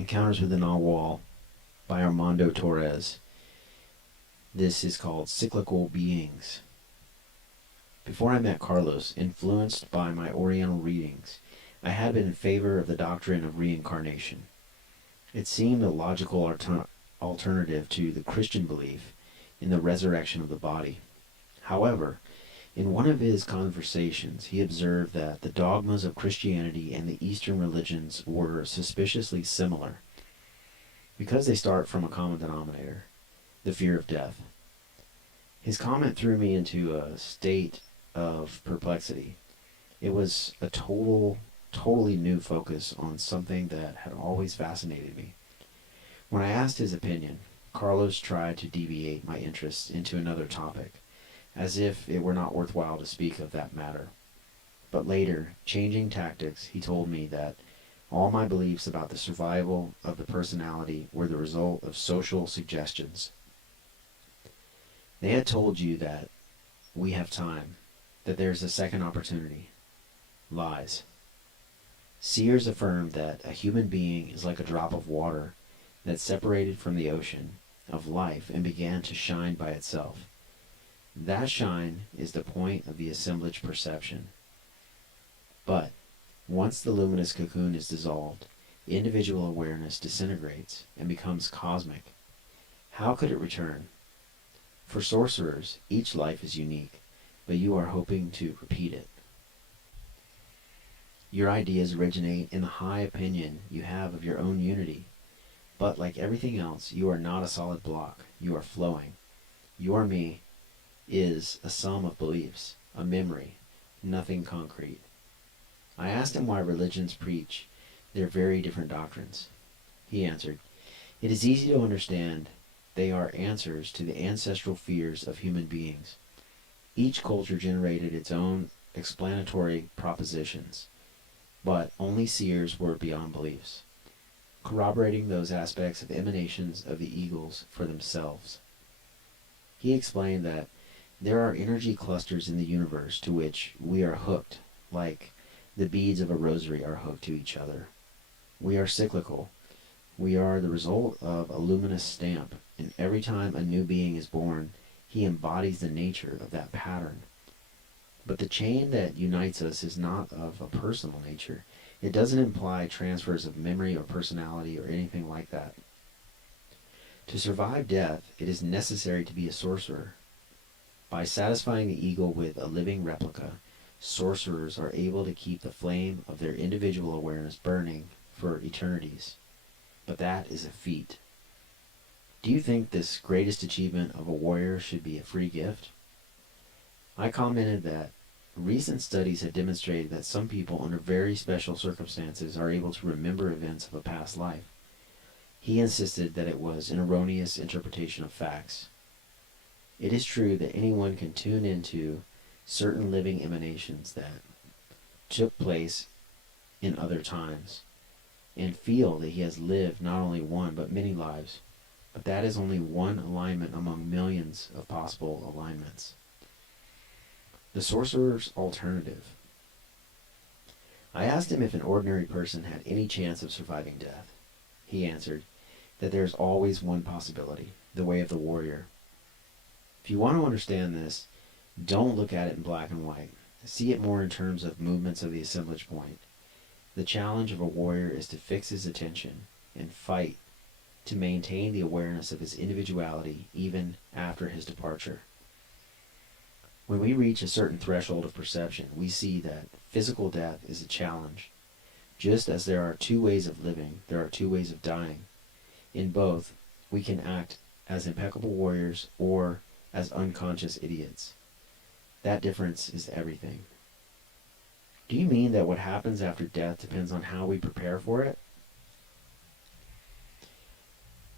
Encounters with the Nagual by Armando Torres. This is called Cyclical Beings. Before I met Carlos, influenced by my Oriental readings, I had been in favor of the doctrine of reincarnation. It seemed a logical alternative to the Christian belief in the resurrection of the body. However, in one of his conversations, he observed that the dogmas of Christianity and the Eastern religions were suspiciously similar because they start from a common denominator, the fear of death. His comment threw me into a state of perplexity. It was a totally new focus on something that had always fascinated me. When I asked his opinion, Carlos tried to deviate my interest into another topic, as if it were not worthwhile to speak of that matter. But later, changing tactics, he told me that all my beliefs about the survival of the personality were the result of social suggestions. They had told you that we have time, that there's a second opportunity. Lies. Seers affirmed that a human being is like a drop of water that separated from the ocean of life and began to shine by itself. That shine is the point of the assemblage perception. But once the luminous cocoon is dissolved, individual awareness disintegrates and becomes cosmic. How could it return? For sorcerers, each life is unique, but you are hoping to repeat it. Your ideas originate in the high opinion you have of your own unity, but like everything else, you are not a solid block. You are flowing. Your me is a sum of beliefs, a memory, nothing concrete. I asked him why religions preach their very different doctrines. He answered, "It is easy to understand. They are answers to the ancestral fears of human beings. Each culture generated its own explanatory propositions, but only seers were beyond beliefs, corroborating those aspects of emanations of the eagles for themselves." He explained that there are energy clusters in the universe to which we are hooked, like the beads of a rosary are hooked to each other. We are cyclical. We are the result of a luminous stamp, and every time a new being is born, he embodies the nature of that pattern. But the chain that unites us is not of a personal nature. It doesn't imply transfers of memory or personality or anything like that. To survive death, it is necessary to be a sorcerer. By satisfying the ego with a living replica, sorcerers are able to keep the flame of their individual awareness burning for eternities. But that is a feat. Do you think this greatest achievement of a warrior should be a free gift? I commented that recent studies have demonstrated that some people under very special circumstances are able to remember events of a past life. He insisted that it was an erroneous interpretation of facts. It is true that anyone can tune into certain living emanations that took place in other times and feel that he has lived not only one but many lives, but that is only one alignment among millions of possible alignments. The sorcerer's alternative. I asked him if an ordinary person had any chance of surviving death. He answered that there is always one possibility, the way of the warrior. If you want to understand this, don't look at it in black and white. See it more in terms of movements of the assemblage point. The challenge of a warrior is to fix his attention and fight to maintain the awareness of his individuality even after his departure. When we reach a certain threshold of perception, we see that physical death is a challenge. Just as there are two ways of living, there are two ways of dying. In both, we can act as impeccable warriors or as unconscious idiots. That difference is everything. Do you mean that what happens after death depends on how we prepare for it?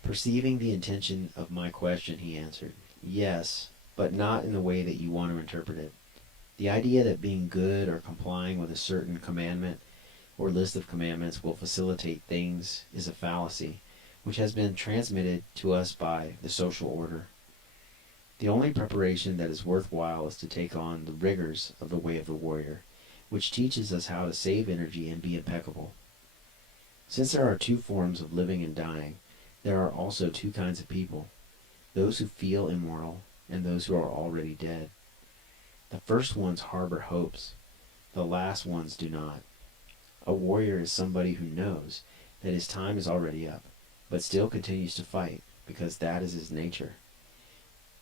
Perceiving the intention of my question, he answered, "Yes, but not in the way that you want to interpret it. The idea that being good or complying with a certain commandment or list of commandments will facilitate things is a fallacy, which has been transmitted to us by the social order. The only preparation that is worthwhile is to take on the rigors of the way of the warrior, which teaches us how to save energy and be impeccable. Since there are two forms of living and dying, there are also two kinds of people, those who feel immortal and those who are already dead. The first ones harbor hopes, the last ones do not. A warrior is somebody who knows that his time is already up, but still continues to fight, because that is his nature.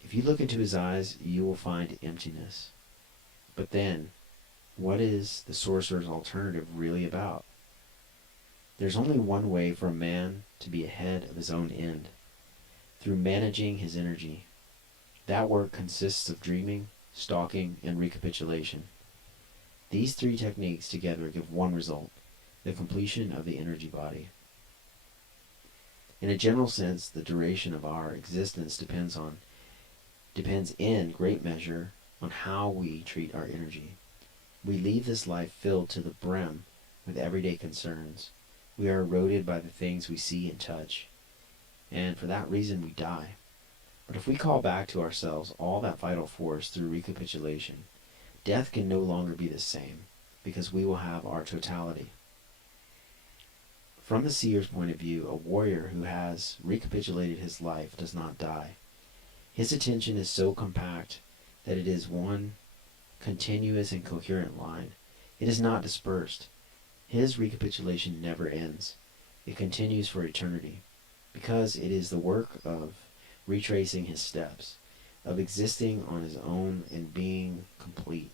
If you look into his eyes, you will find emptiness. But then, what is the sorcerer's alternative really about? There's only one way for a man to be ahead of his own end, through managing his energy. That work consists of dreaming, stalking, and recapitulation. These three techniques together give one result, the completion of the energy body. In a general sense, the duration of our existence depends in great measure on how we treat our energy. We leave this life filled to the brim with everyday concerns. We are eroded by the things we see and touch, and for that reason we die. But if we call back to ourselves all that vital force through recapitulation, death can no longer be the same, because we will have our totality. From the seer's point of view, a warrior who has recapitulated his life does not die. His attention is so compact that it is one continuous and coherent line. It is not dispersed. His recapitulation never ends. It continues for eternity, because it is the work of retracing his steps, of existing on his own and being complete.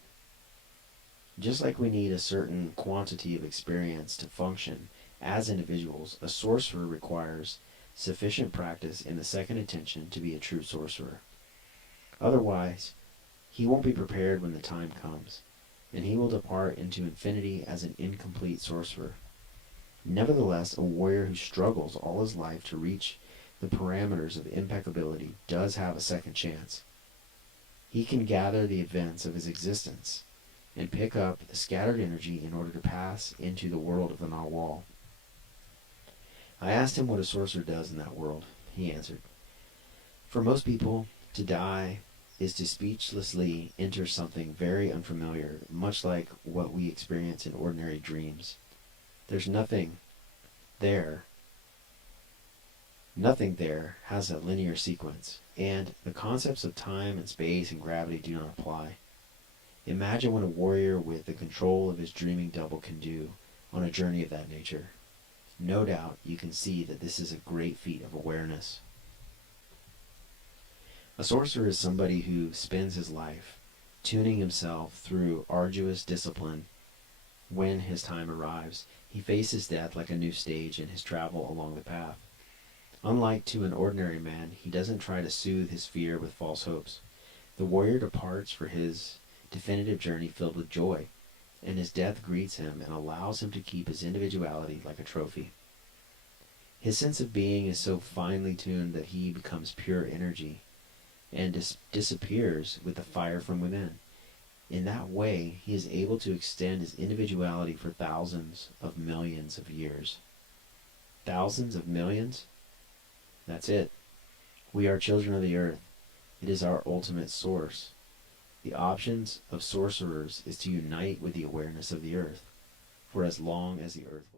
Just like we need a certain quantity of experience to function as individuals, a sorcerer requires sufficient practice in the second intention to be a true sorcerer. Otherwise, he won't be prepared when the time comes, and he will depart into infinity as an incomplete sorcerer. Nevertheless, a warrior who struggles all his life to reach the parameters of impeccability does have a second chance. He can gather the events of his existence and pick up the scattered energy in order to pass into the world of the Nagual. I asked him what a sorcerer does in that world. He answered, "For most people, to die is to speechlessly enter something very unfamiliar, much like what we experience in ordinary dreams. There's nothing there. Nothing there has a linear sequence, and the concepts of time and space and gravity do not apply. Imagine what a warrior with the control of his dreaming double can do on a journey of that nature. No doubt you can see that this is a great feat of awareness." A sorcerer is somebody who spends his life tuning himself through arduous discipline. When his time arrives, he faces death like a new stage in his travel along the path. Unlike to an ordinary man, he doesn't try to soothe his fear with false hopes. The warrior departs for his definitive journey filled with joy, and his death greets him and allows him to keep his individuality like a trophy. His sense of being is so finely tuned that he becomes pure energy and disappears with the fire from within. In that way, he is able to extend his individuality for thousands of millions of years. Thousands of millions? That's it. We are children of the earth. It is our ultimate source. The options of sorcerers is to unite with the awareness of the earth, for as long as the earth